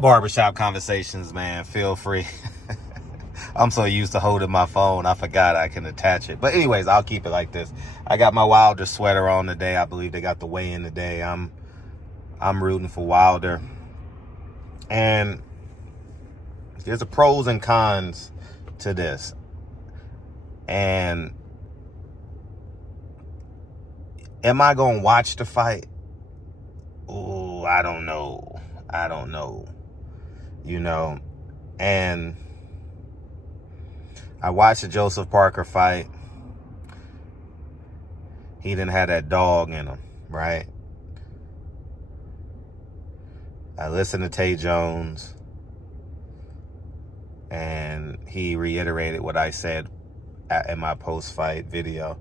Barbershop conversations, man. Feel free. I'm so used to holding my phone, I forgot I can attach it. But anyways, I'll keep it like this. I got my Wilder sweater on today. I believe they got the weigh-in today. I'm rooting for Wilder. And there's a pros and cons to this. And am I going to watch the fight? Oh, I don't know. And I watched the Joseph Parker fight. He didn't have that dog in him, right? I listened to Tay Jones, and he reiterated what I said in my post-fight video.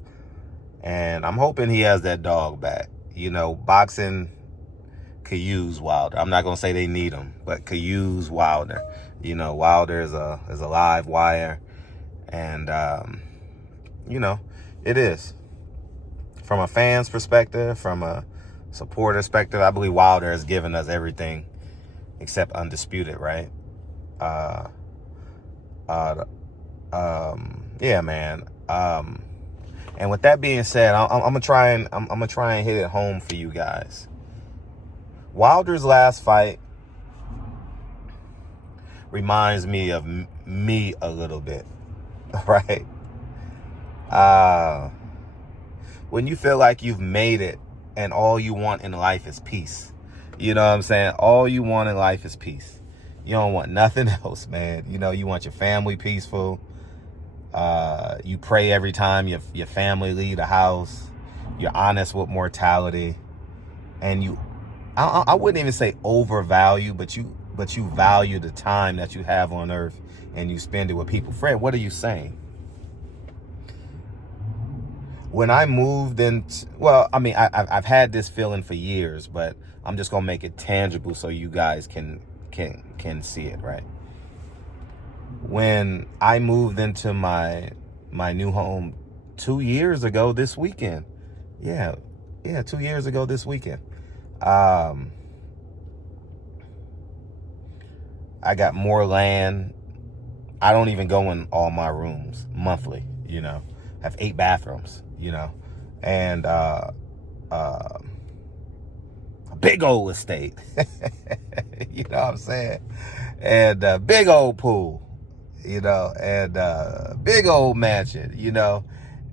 And I'm hoping he has that dog back. Boxing could use Wilder. I'm not going to say they need him, but could use Wilder. Wilder is a live wire. And, it is. From a fan's perspective, from a supporter perspective, I believe Wilder has given us everything except undisputed, right? Yeah, man. And with that being said, I'm gonna try and hit it home for you guys. Wilder's last fight reminds me of me a little bit, right? When you feel like you've made it and all you want in life is peace. You know what I'm saying? All you want in life is peace. You don't want nothing else, man. You want your family peaceful. You pray every time your family leave the house. You're honest with mortality. And I wouldn't even say overvalue, but you value the time that you have on earth and you spend it with people. Fred, what are you saying? When I moved in, I've had this feeling for years, but I'm just gonna make it tangible so you guys can see it, right? When I moved into my new home 2 years ago this weekend, 2 years ago this weekend, I got more land. I don't even go in all my rooms monthly, I have 8 bathrooms, and a big old estate, you know what I'm saying? And a big old pool, and a big old mansion,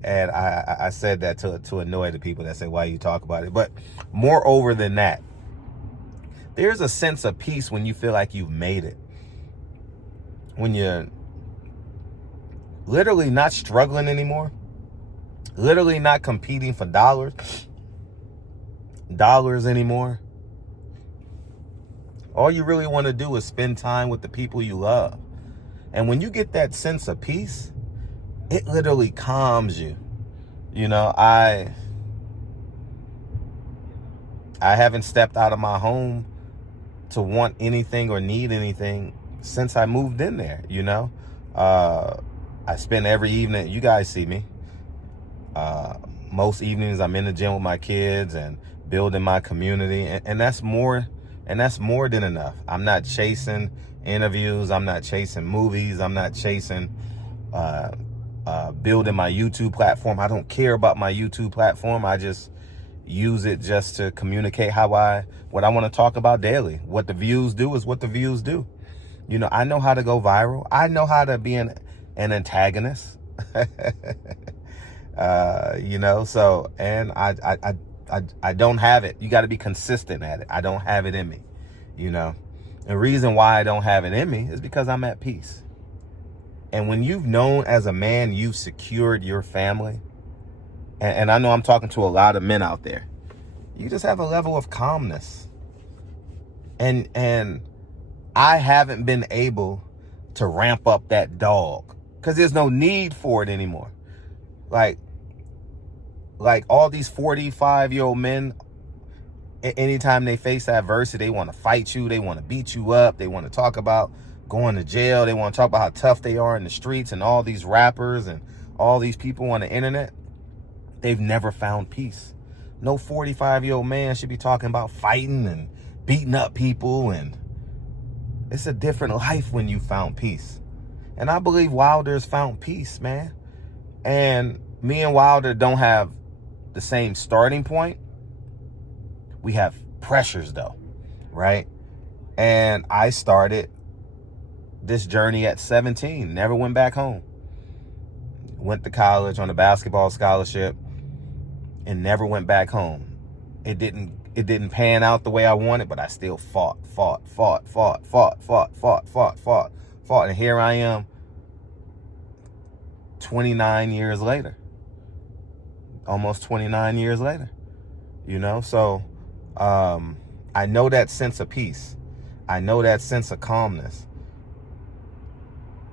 and I said that to annoy the people that say, why you talk about it? But moreover than that, there's a sense of peace when you feel like you've made it. When you're literally not struggling anymore, literally not competing for dollars anymore. All you really want to do is spend time with the people you love. And when you get that sense of peace, it literally calms you. I haven't stepped out of my home to want anything or need anything since I moved in there, I spend every evening, you guys see me, most evenings I'm in the gym with my kids and building my community, and that's more than enough. I'm not chasing interviews, I'm not chasing movies, I'm not chasing building my YouTube platform. I don't care about my YouTube platform. I just use it just to communicate what I want to talk about daily. What the views do is what the views do. I know how to go viral. I know how to be an antagonist. So, and I don't have it. You got to be consistent at it. I don't have it in me, The reason why I don't have it in me is because I'm at peace. And when you've known as a man, you've secured your family, and I know I'm talking to a lot of men out there, you just have a level of calmness. And I haven't been able to ramp up that dog because there's no need for it anymore. Like all these 45-year-old men, anytime they face adversity, they want to fight you, they want to beat you up, they want to talk about going to jail, they want to talk about how tough they are in the streets, and all these rappers and all these people on the internet, they've never found peace. No 45-year-old man should be talking about fighting and beating up people and It's a different life when you found peace. And I believe Wilder's found peace, man. And me and Wilder don't have the same starting point. We have pressures though, right? And I started this journey at 17, never went back home. Went to college on a basketball scholarship and never went back home. It didn't pan out the way I wanted, but I still fought. And here I am 29 years later. Almost 29 years later. You know, so I know that sense of peace. I know that sense of calmness.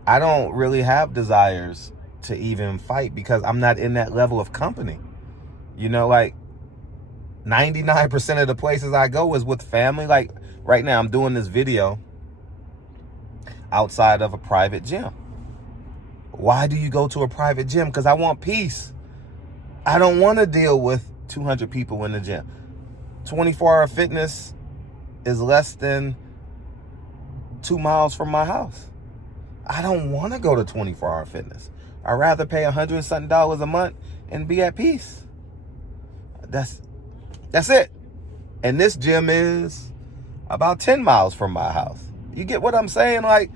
I don't really have desires to even fight because I'm not in that level of company. You know, like 99% of the places I go is with family. Like right now I'm doing this video outside of a private gym. Why do you go to a private gym? Because I want peace. I don't want to deal with 200 people in the gym. 24-hour fitness is less than 2 miles from my house. I don't want to go to 24-hour fitness. I'd rather pay $100 and something a month and be at peace. That's it. And this gym is about 10 miles from my house. You get what I'm saying? Like,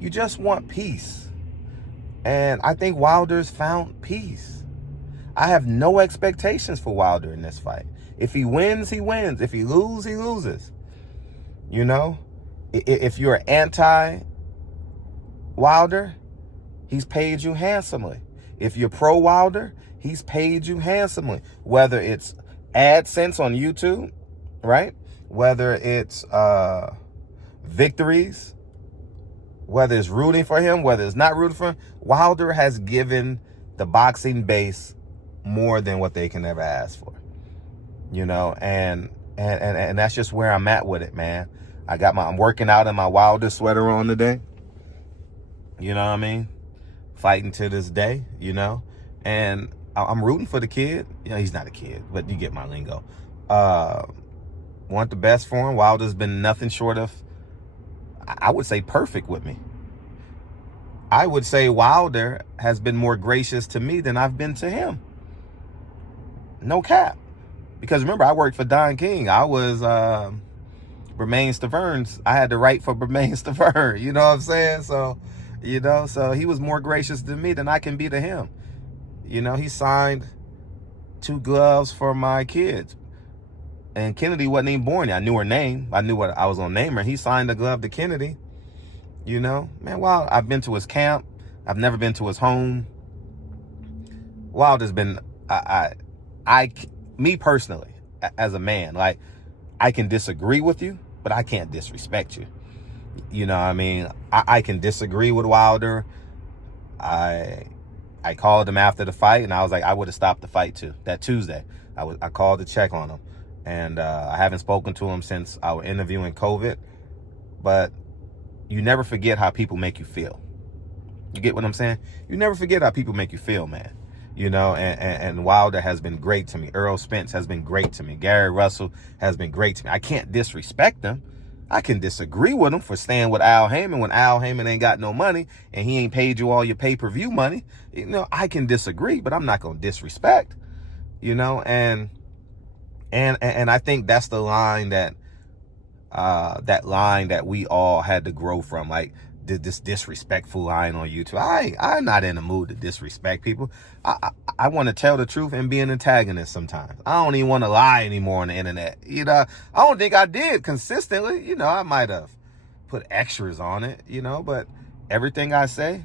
you just want peace. And I think Wilder's found peace. I have no expectations for Wilder in this fight. If he wins, he wins. If he loses, he loses. You know? If you're anti-Wilder, he's paid you handsomely. If you're pro-Wilder, he's paid you handsomely. Whether it's AdSense on YouTube, right? Whether it's victories, whether it's rooting for him, whether it's not rooting for him, Wilder has given the boxing base more than what they can ever ask for. You know, and that's just where I'm at with it, man. I'm working out in my Wilder sweater on today. You know what I mean? Fighting to this day, you know? And I'm rooting for the kid. You know, he's not a kid, but you get my lingo. Want the best for him. Wilder's been nothing short of, I would say, perfect with me. I would say Wilder has been more gracious to me than I've been to him. No cap. Because remember, I worked for Don King. I was Bermain Stavern's. I had to write for Bermain Stavern. You know what I'm saying? So, you know, so he was more gracious to me than I can be to him. You know, he signed 2 gloves for my kids. And Kennedy wasn't even born yet. I knew her name. I knew what I was going to name her. He signed a glove to Kennedy. You know, man, I've been to his camp. I've never been to his home. Wilder's been, me personally, as a man, like, I can disagree with you, but I can't disrespect you. You know what I mean? I can disagree with Wilder. I called him after the fight, and I was like, I would have stopped the fight too. That Tuesday, I called to check on him. And I haven't spoken to him since our interview in COVID. But you never forget how people make you feel. You get what I'm saying? You never forget how people make you feel, man. You know, and Wilder has been great to me. Errol Spence has been great to me. Gary Russell has been great to me. I can't disrespect them. I can disagree with him for staying with Al Heyman when Al Heyman ain't got no money and he ain't paid you all your pay-per-view money. You know, I can disagree, but I'm not going to disrespect. You know, and I think that's the line that we all had to grow from. Like this disrespectful line on YouTube. I'm not in the mood to disrespect people. I want to tell the truth and be an antagonist sometimes. I don't even want to lie anymore on the internet. You know, I don't think I did consistently. You know, I might have put extras on it, you know, but everything I say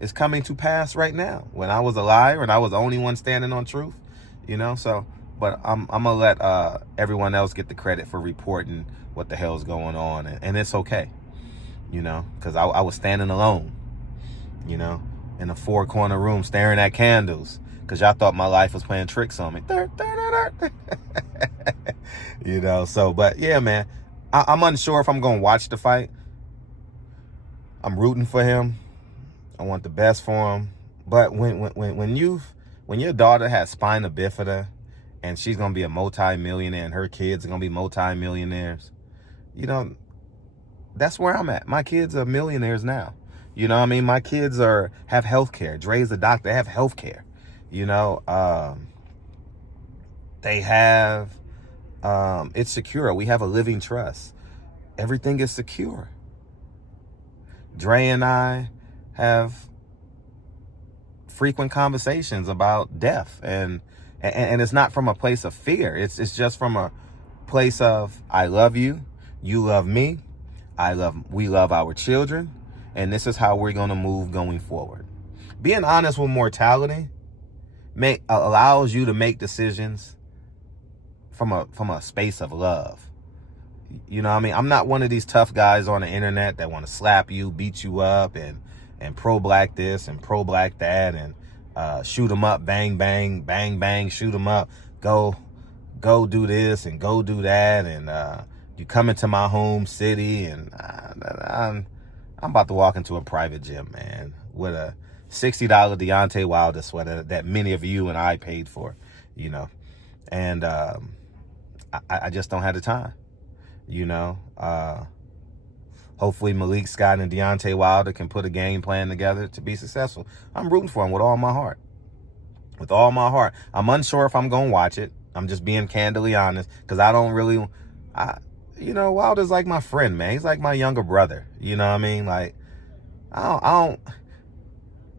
is coming to pass right now. When I was a liar and I was the only one standing on truth, you know, so, but I'm going to let everyone else get the credit for reporting what the hell's going on. And it's okay, you know, because I was standing alone, you know, in a 4-corner room staring at candles because y'all thought my life was playing tricks on me. You know, so, but yeah, man, I'm unsure if I'm going to watch the fight. I'm rooting for him. I want the best for him. But when your daughter has spina bifida and she's going to be a multi-millionaire and her kids are going to be multi-millionaires, you know, that's where I'm at. My kids are millionaires now. You know what I mean? My kids have health care. Dre's a doctor. They have health care. You know, they have, it's secure. We have a living trust. Everything is secure. Dre and I have frequent conversations about death, and it's not from a place of fear. It's just from a place of, I love you, you love me, we love our children, and this is how we're going to move going forward. Being honest with mortality allows you to make decisions from a space of love. You know what I mean? I'm not one of these tough guys on the internet that want to slap you, beat you up, and pro-black this and pro-black that, and shoot them up, bang, bang, bang, bang, shoot them up, go do this and go do that, and you come into my home city, and I'm about to walk into a private gym, man, with a $60 Deontay Wilder sweater that many of you and I paid for, you know, and I just don't have the time. You know, hopefully Malik Scott and Deontay Wilder can put a game plan together to be successful. I'm rooting for him with all my heart. With all my heart. I'm unsure if I'm going to watch it. I'm just being candidly honest, because I don't really, you know, Wilder's like my friend, man. He's like my younger brother. You know what I mean? Like, I don't,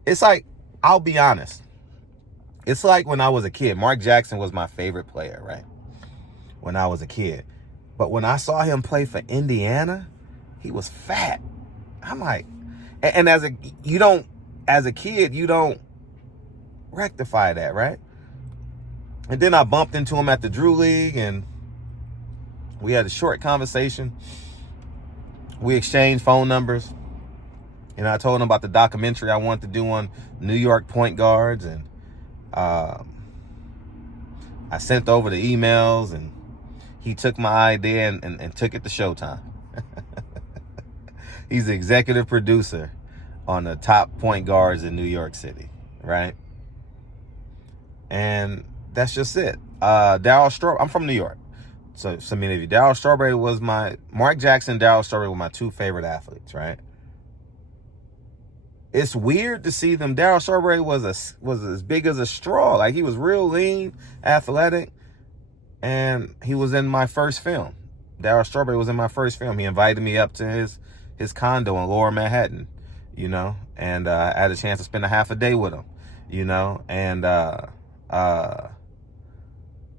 it's like, I'll be honest. It's like when I was a kid. Mark Jackson was my favorite player, right? When I was a kid. But when I saw him play for Indiana, he was fat. I'm like, and as a kid, you don't rectify that, right? And then I bumped into him at the Drew League, and we had a short conversation. We exchanged phone numbers, and I told him about the documentary I wanted to do on New York point guards, and I sent over the emails, and he took my idea and took it to Showtime. He's the executive producer on the top point guards in New York City, right? And that's just it. Darryl Strawberry, I'm from New York. So many of you, Darryl Strawberry was Mark Jackson, Darryl Strawberry were my two favorite athletes, right? It's weird to see them. Darryl Strawberry was as big as a straw. Like, he was real lean, athletic. And he was in my first film. Darryl Strawberry was in my first film. He invited me up to his condo in Lower Manhattan, you know, and I had a chance to spend a half a day with him, you know, and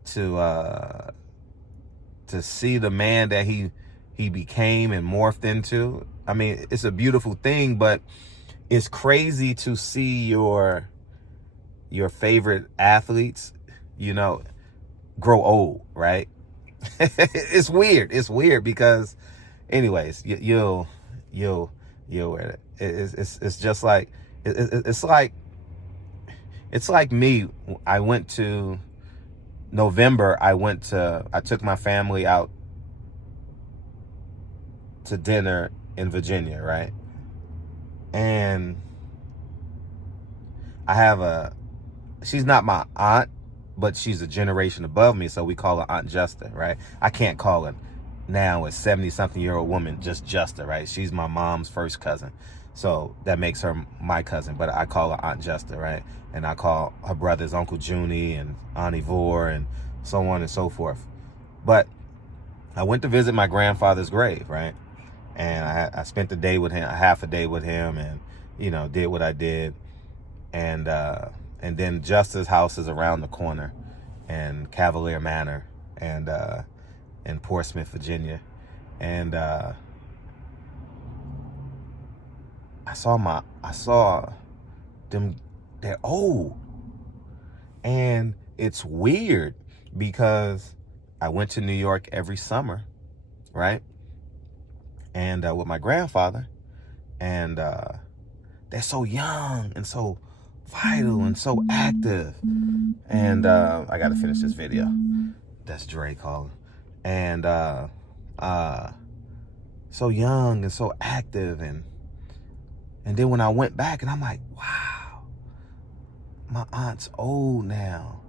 to see the man that he became and morphed into. I mean, it's a beautiful thing, but it's crazy to see your favorite athletes, you know, grow old, right? It's weird. It's weird because, anyways, you'll wear it. It's just like it's like me. I went to November. I took my family out to dinner in Virginia, right? And she's not my aunt, but she's a generation above me, so we call her Aunt Justa, right? I can't call her now a 70-something-year-old woman just Justa, right? She's my mom's first cousin, so that makes her my cousin, but I call her Aunt Justa, right? And I call her brothers Uncle Junie and Aunt Ivor and so on and so forth. But I went to visit my grandfather's grave, right? And I spent the day with him, half a day with him, and, you know, did what I did. And then Justa's house is around the corner in Cavalier Manor and in Portsmouth, Virginia. And I saw them, they're old. And it's weird because I went to New York every summer, right? And with my grandfather, and they're so young and so vital and so active. And I gotta finish this video. That's Dre calling. And so young and so active, and then when I went back, and I'm like, wow, my aunt's old now.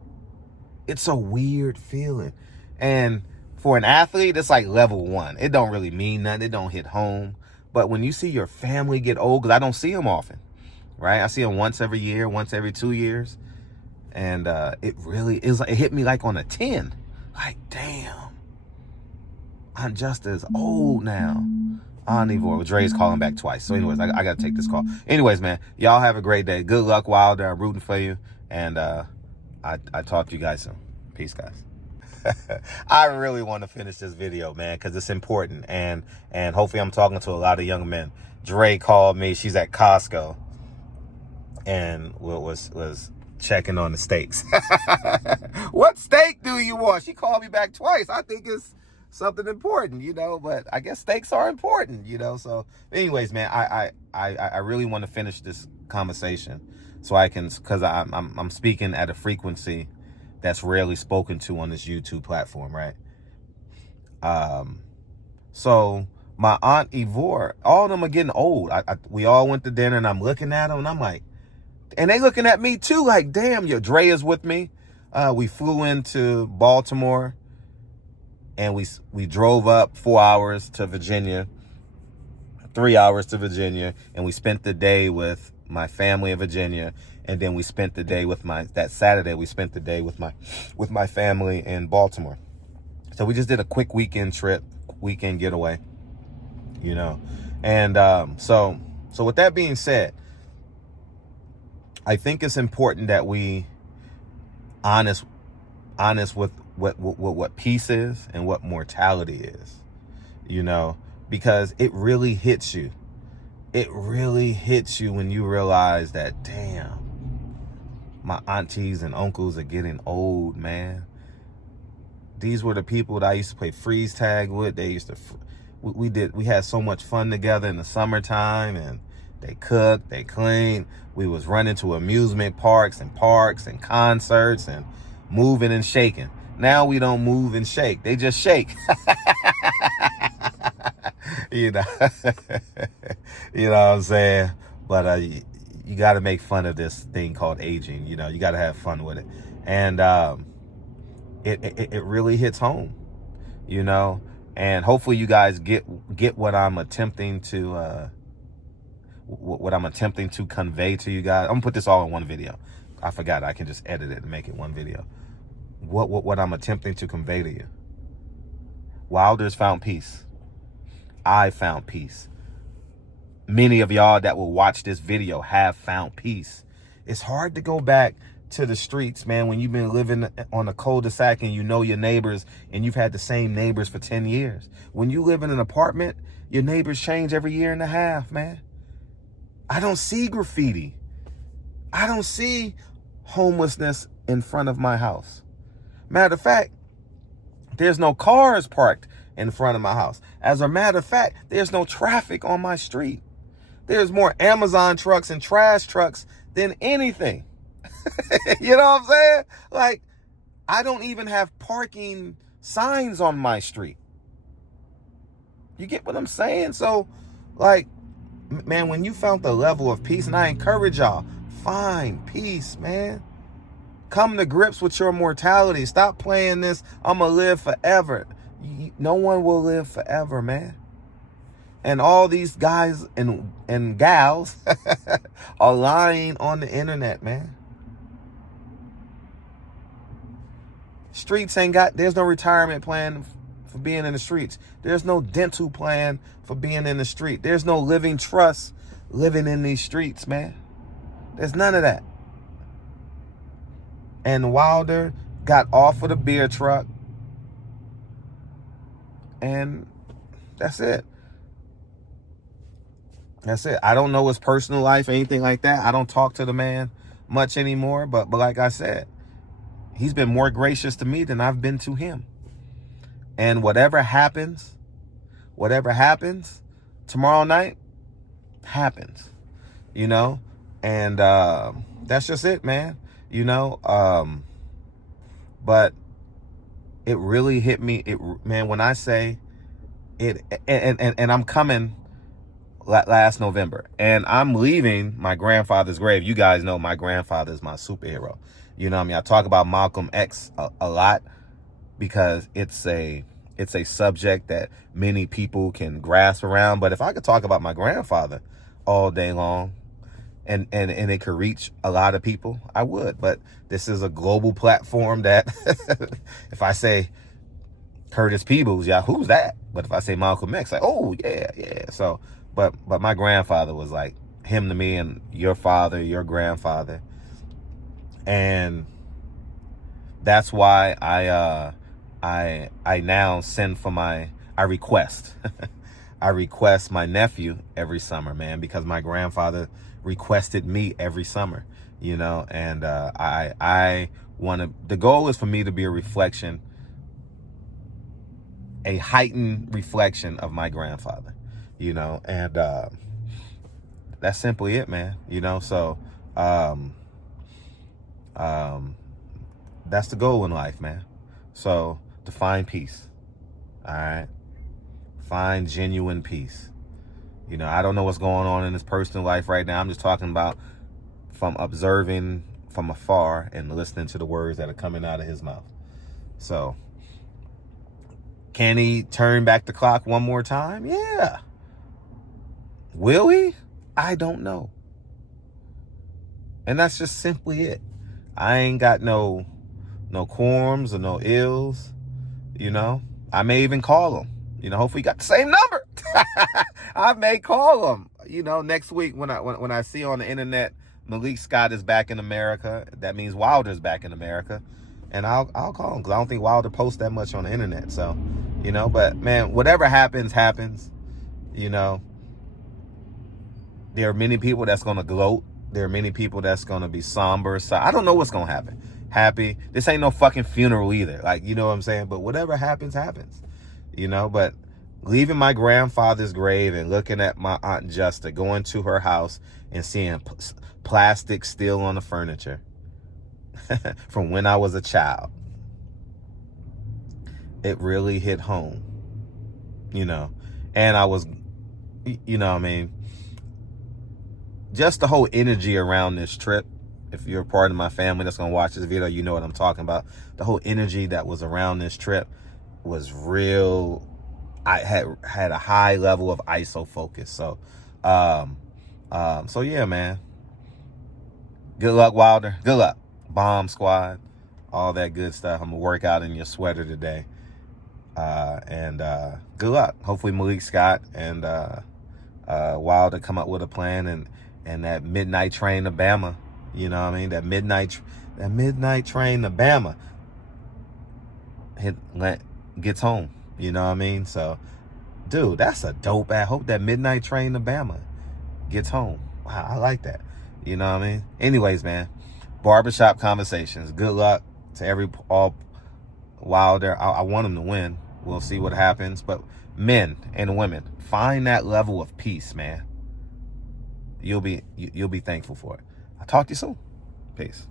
It's a weird feeling. And For an athlete, it's like level 1. It don't really mean nothing. It don't hit home. But when you see your family get old, because I don't see them often, right? I see them once every year, once every 2 years. And it really is. It hit me like on a 10. Like, damn, I'm just as old now. Ivor, Dre's calling back twice. So anyways, I got to take this call. Anyways, man, y'all have a great day. Good luck, Wilder. I'm rooting for you. And I talk to you guys soon. Peace, guys. I really want to finish this video, man, because it's important. And hopefully I'm talking to a lot of young men. Dre called me. She's at Costco. And was checking on the steaks. What steak do you want? She called me back twice. I think it's something important, you know, but I guess steaks are important, you know. So anyways, man, I really want to finish this conversation so I can, because I'm speaking at a frequency that's rarely spoken to on this YouTube platform, right? So my Aunt Ivor, all of them are getting old. We all went to dinner and I'm looking at them and I'm like, and they looking at me too, like, damn, your Dre is with me. We flew into Baltimore and we drove up 4 hours to Virginia, 3 hours to Virginia, and we spent the day with my family in Virginia. And then we spent the day with that Saturday, we spent the day with my family in Baltimore. So we just did a quick weekend trip, weekend getaway, you know. And so with that being said, I think it's important that we honest with what peace is and what mortality is, you know, because it really hits you. It really hits you when you realize that, damn, my aunties and uncles are getting old, man. These were the people that I used to play freeze tag with. They used to, we had so much fun together in the summertime, and they cooked, they cleaned. We was running to amusement parks and concerts and moving and shaking. Now we don't move and shake. They just shake. You know, you know what I'm saying? But you got to make fun of this thing called aging. You know, you got to have fun with it. And it really hits home, you know. And hopefully you guys get what I'm attempting to convey to you guys. I'm gonna put this all in one video. I forgot I can just edit it and make it one video. What I'm attempting to convey to you. Wilder's found peace. I found peace. Many of y'all that will watch this video have found peace. It's hard to go back to the streets, man, when you've been living on a cul-de-sac and you know your neighbors and you've had the same neighbors for 10 years. When you live in an apartment, your neighbors change every year and a half, man. I don't see graffiti. I don't see homelessness in front of my house. Matter of fact, there's no cars parked in front of my house. As a matter of fact, there's no traffic on my street. There's more Amazon trucks and trash trucks than anything. You know what I'm saying? Like, I don't even have parking signs on my street. You get what I'm saying? So, like, man, when you found the level of peace, and I encourage y'all, find peace, man. Come to grips with your mortality. Stop playing this, I'm going to live forever. No one will live forever, man. And all these guys and gals are lying on the internet, man. Streets ain't got, there's no retirement plan for being in the streets. There's no dental plan for being in the street. There's no living trust living in these streets, man. There's none of that. And Wilder got off of the beer truck. And that's it. That's it. I don't know his personal life, anything like that. I don't talk to the man much anymore. But like I said, he's been more gracious to me than I've been to him. And whatever happens tomorrow night happens, you know? And that's just it, man. You know, but it really hit me, man, when I say it, and I'm coming last November, and I'm leaving my grandfather's grave. You guys know my grandfather's my superhero. You know what I mean? I talk about Malcolm X a lot because it's it's a subject that many people can grasp around. But if I could talk about my grandfather all day long, and it could reach a lot of people, I would. But this is a global platform that if I say Curtis Peebles, yeah, who's that? But if I say Malcolm X, like, oh yeah. So, but my grandfather was like him to me, and your father, your grandfather, and that's why I now send for I request I request my nephew every summer, man, because my grandfather requested me every summer, you know, and I want to. The goal is for me to be a reflection, a heightened reflection of my grandfather, you know, and that's simply it, man, you know. So that's the goal in life, man. So to find peace, all right, find genuine peace. You know, I don't know what's going on in his personal life right now. I'm just talking about from observing from afar and listening to the words that are coming out of his mouth. So, can he turn back the clock one more time? Yeah. Will he? I don't know. And that's just simply it. I ain't got no qualms or no ills, you know. I may even call him. You know, hopefully he got the same number. I may call him, you know, next week when I see on the internet Malik Scott is back in America. That means Wilder's back in America. And I'll call him, because I don't think Wilder posts that much on the internet. So, you know, but man, whatever happens, you know. There are many people that's going to gloat. There are many people that's going to be somber. So I don't know what's going to happen. Happy. This ain't no fucking funeral either. Like, you know what I'm saying? But whatever happens, you know. But leaving my grandfather's grave and looking at my Aunt Justa, going to her house and seeing plastic still on the furniture from when I was a child, it really hit home, you know. And I was, you know what I mean, just the whole energy around this trip. If you're a part of my family that's going to watch this video, you know what I'm talking about. The whole energy that was around this trip was real. I had a high level of ISO focus. So, so yeah, man. Good luck, Wilder. Good luck, Bomb Squad. All that good stuff. I'm gonna work out in your sweater today. And good luck. Hopefully Malik Scott and Wilder come up with a plan, and that midnight train to Bama. You know what I mean? That midnight train to Bama gets home. You know what I mean? So, dude, that's a dope. I hope that midnight train to Bama gets home. Wow, I like that. You know what I mean? Anyways, man, barbershop conversations. Good luck to all Wilder. I want him to win. We'll see what happens. But men and women, find that level of peace, man. You'll be thankful for it. I'll talk to you soon. Peace.